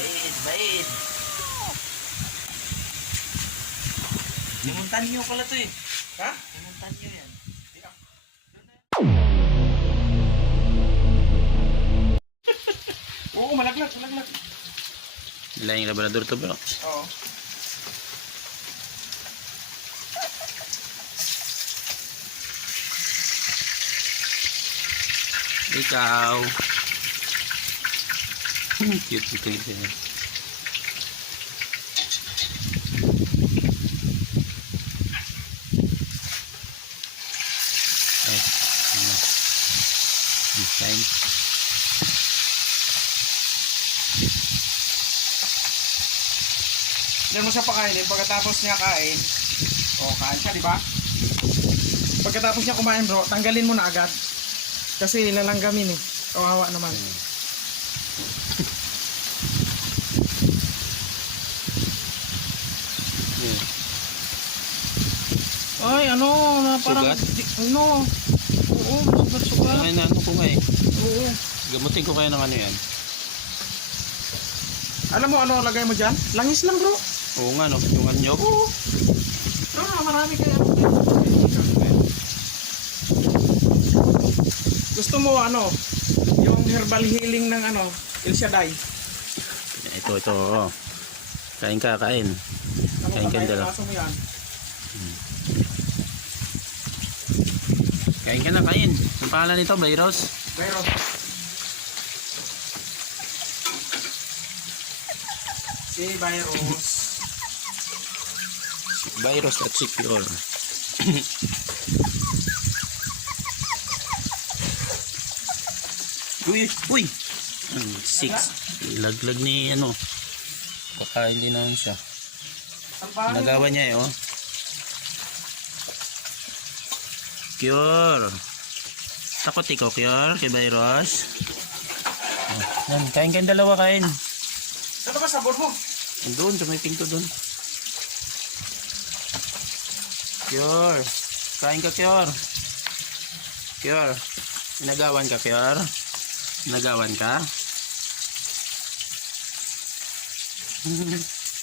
Bait, bait. Limuntan niyo pala to eh. Ha? Limuntan niyo yan. Oo, malaglag, malaglag. Laing labrador to bro. Oo. Ikaw. Cute ito ito. Ay, ano. Design. Diyan mo siya pakainin. Pagkatapos niya kain, o kain siya, di ba? Pagkatapos niya kumain bro, tanggalin mo na agad. Kasi lalanggamin eh. Kawawa naman. Yeah. Ay, ano, na parang... Sugat? Ano? Oo, sugat-sugat. Ay, naano ko nga eh. Oo. Gamutin ko kayo ng ano yan. Alam mo ano lagay mo dyan? Langis lang bro. Oo nga no, yung anyok. Oo. Ah, marami kayo. Gusto mo ano, yung herbal healing ng ano, El Shaddai. Ito, ito. Oh. Kain ka, kain. Ano Kain ka ba dala. kaso mo yan? Kain ka na, kain. Ang pangalan nito, Bayros. Pero, si Virus. Virus at secure. uy, uy! Ang six. Laglag ni ano. Baka hindi naman siya. Nagawa niya eh, oh. Cure. Takot ikaw, Cure, kay Virus. Yan, kain kain dalawa, kain. Ano ba sabon mo? Doon, sa may pinto doon. Cure. Kain ka, Cure. Cure. Inagawan ka, Cure. Inagawan ka.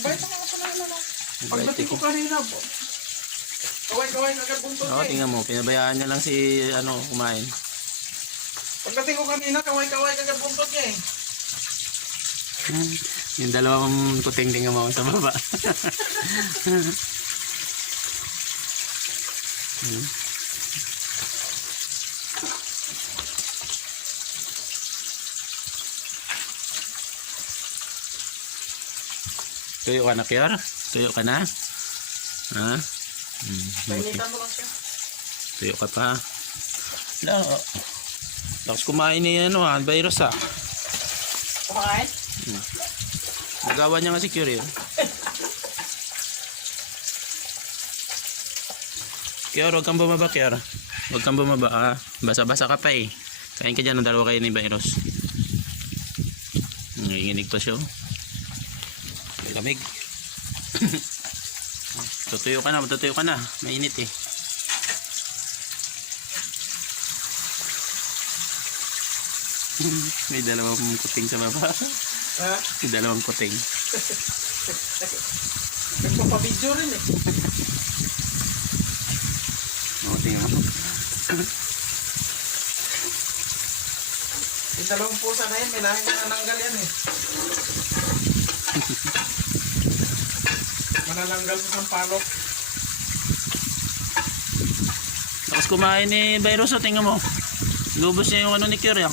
Bait mo ako pala ano. Pagdating ko kanina, bo. Kaway-kaway agad buntot Oo, tingnan mo. Pinabayaan niya lang si, ano, kumain. Pagdating ko kanina, kaway-kaway agad buntot niya eh. Yung dalawang kuting tingnan mo sa baba. Hmm. Tuyo ka na, Kior? Tuyo ka na? Ha? Hmm. Painitan mo lang siya. Tuyo ka pa. No. Lakas kumain ni ano ha, virus ha. Kumakain? Nagawa niya nga si Kior Kior, huwag kang bumaba, Kior. Huwag kang bumaba, ah. Basa-basa ka pa eh. Kain ka dyan, ng dalawa kayo ni Virus. Nanginginig pa siya, oh. Lamig. tutuyo ka na, tutuyo ka na. Mainit eh. May dalawang kuting sa baba. Ha? May dalawang kuting. Nagpapabidyo rin eh. Oo, tingnan mo. Yung dalawang pusa na may lahing na nananggal yan eh. Manananggal sa sampalok. Tapos kumain ni oh, tingnan mo. Lubos niya yung ano ni Cure, ah.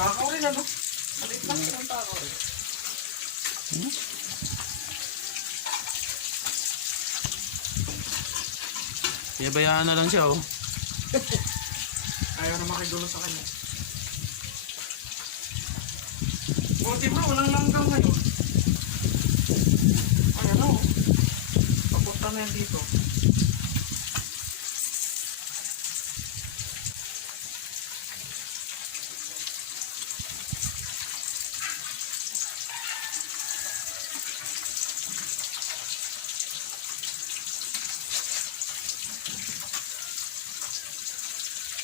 Takaw rin ano? Maliit lang siya ng takaw eh. Pinabayaan na lang siya, oh. Ayaw na makigulo sa kanya. Buti bro, walang langgam ngayon. Ayan o. Papunta na yan dito.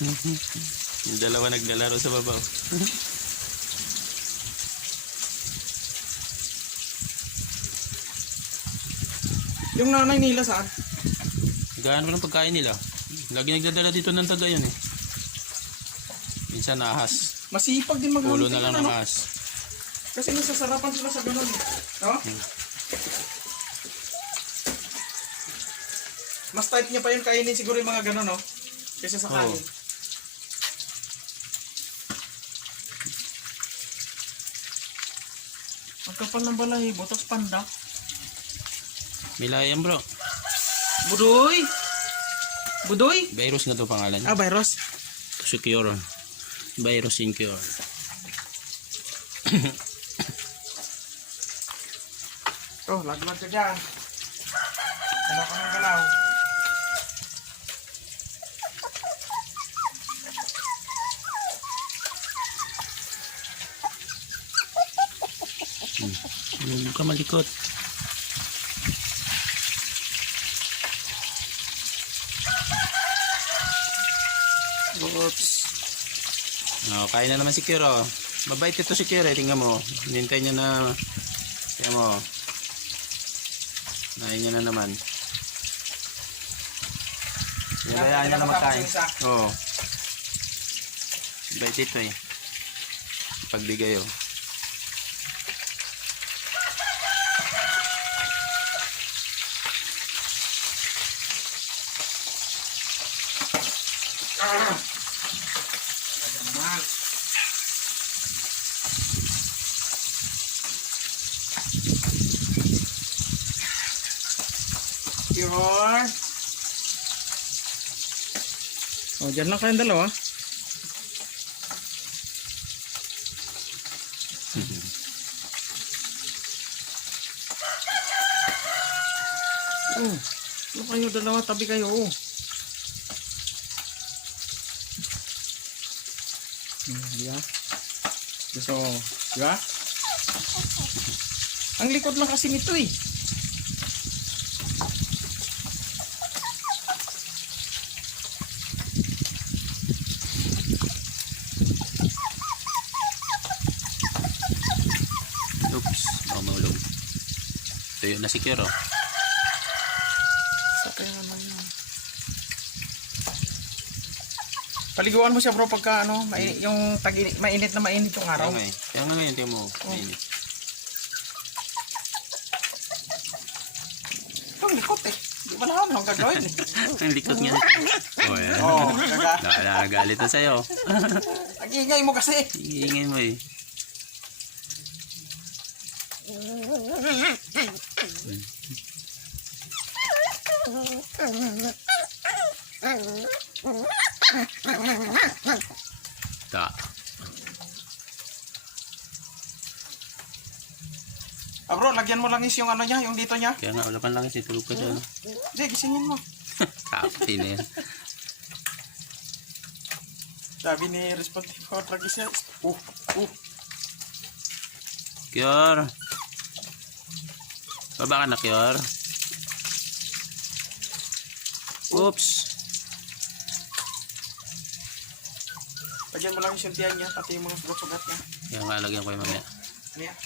Yung dalawa naglalaro sa babaw. Yung nanay nila saan? Gaan ko ng pagkain nila. Lagi nagdadala dito ng taga yun eh. Minsan ahas. Masipag din maghunting. Ulo na lang ano? ng ahas. Kasi nasasarapan sila sa ganun. eh. No? Mas type niya pa yung kainin siguro yung mga ganun, no? Kaysa sa Oo. kanin. Ang kapal ng balahibo, tapos panda. Milayan bro. Budoy! Budoy! Virus na to pangalan. Ah, virus. Secure. Virus incure. Oh, laglag ka dyan. Ano ka ng galaw? Ano ka malikot? Oops. Oh, kain na naman si Kiro. Mabait ito si Kiro. eh. Tingnan mo. Hinintay niya na... Tingnan mo. Nain niya na naman. Sinabayaan niya na magkain. Oo. Oh. Bait ito eh. Pagbigay oh. Ah! Pure. Oh, dyan lang kayong dalawa. Oh, ano kayo dalawa? Tabi kayo. Oh. Hmm, di ba? Gusto ko, di ba? Ang likod lang kasi nito eh. Tuyo na si Kiro. Sa kaya naman yun. Paliguan mo siya bro pagka ano, may, yung tag mainit na mainit yung araw. nga eh. Kaya nga ngayon, tingnan mo. Mainit. Ang likot eh. Di ba naman ang gagawin eh. Ang likot niya. Oh, yan. Oo, oh, gaga. Nakagalit na sa'yo. Ang ingay mo kasi. Iingay mo eh. Lagyan mo lang is yung ano niya, yung dito niya. Kaya nga, wala pang langis. eh. Tulog ka dyan. Hindi, gisingin mo. Kapi na yan. Sabi ni Responsive Tragis niya, uh, uh. Kyor. Baba ka na, Kyor. Oops. Lagyan mo lang yung tiyan niya, pati yung mga sugat-sugat niya. Kaya nga, lagyan ko yung mamaya. Ano yan?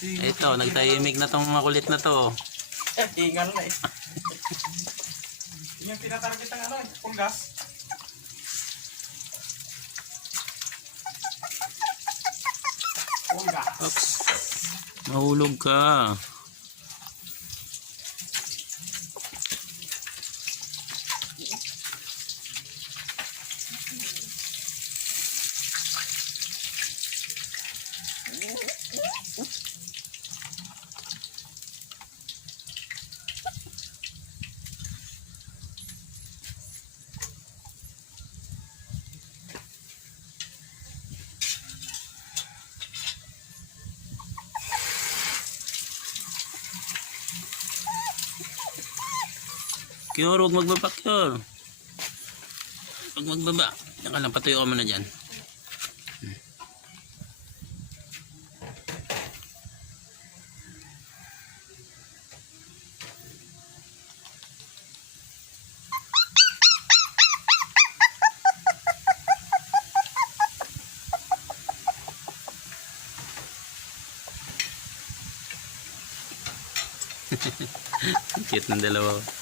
Ito, nagtahimik na tong makulit na to. Eh, ingal na eh. Yun yung tinatarget ng ano pulgas. Pulgas. Oops. Mahulog ka. Pakyur, huwag magbapakyur. Huwag magbaba. Diyan ka lang, patuyo ka muna dyan. Cute ng dalawa.